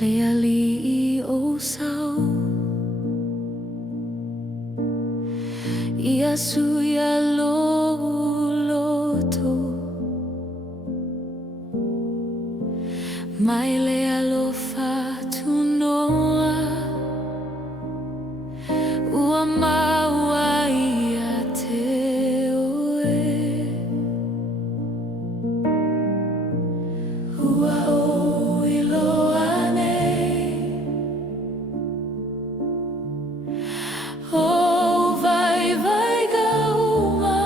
Leali o sao Ia suya loto Mai lea lo fatunoa Ua maua ia te oe Ua o iloa nei O vai vai ga uma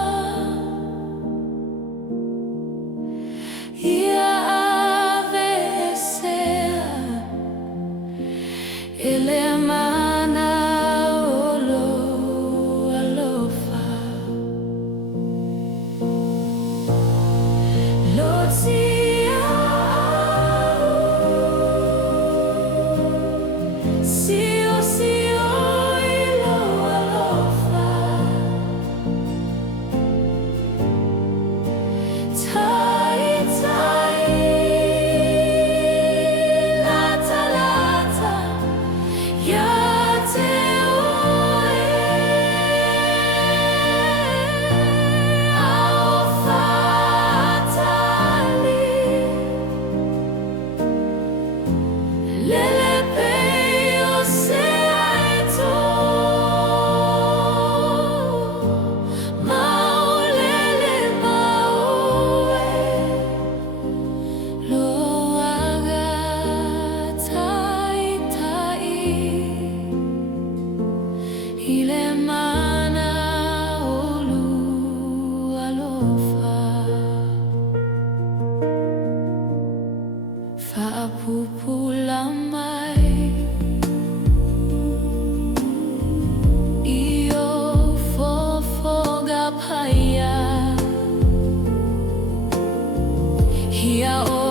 Ia ave sea Ele mana olo alofa Lotia Sio sio ilo alofa Tai tai Lata lata Ya te oe Ao fatali Lele peo se aito Mau lele mau e Loaga tai tai Ile mana olu alofa Faapupula mai Iyo fofoga paya Hia o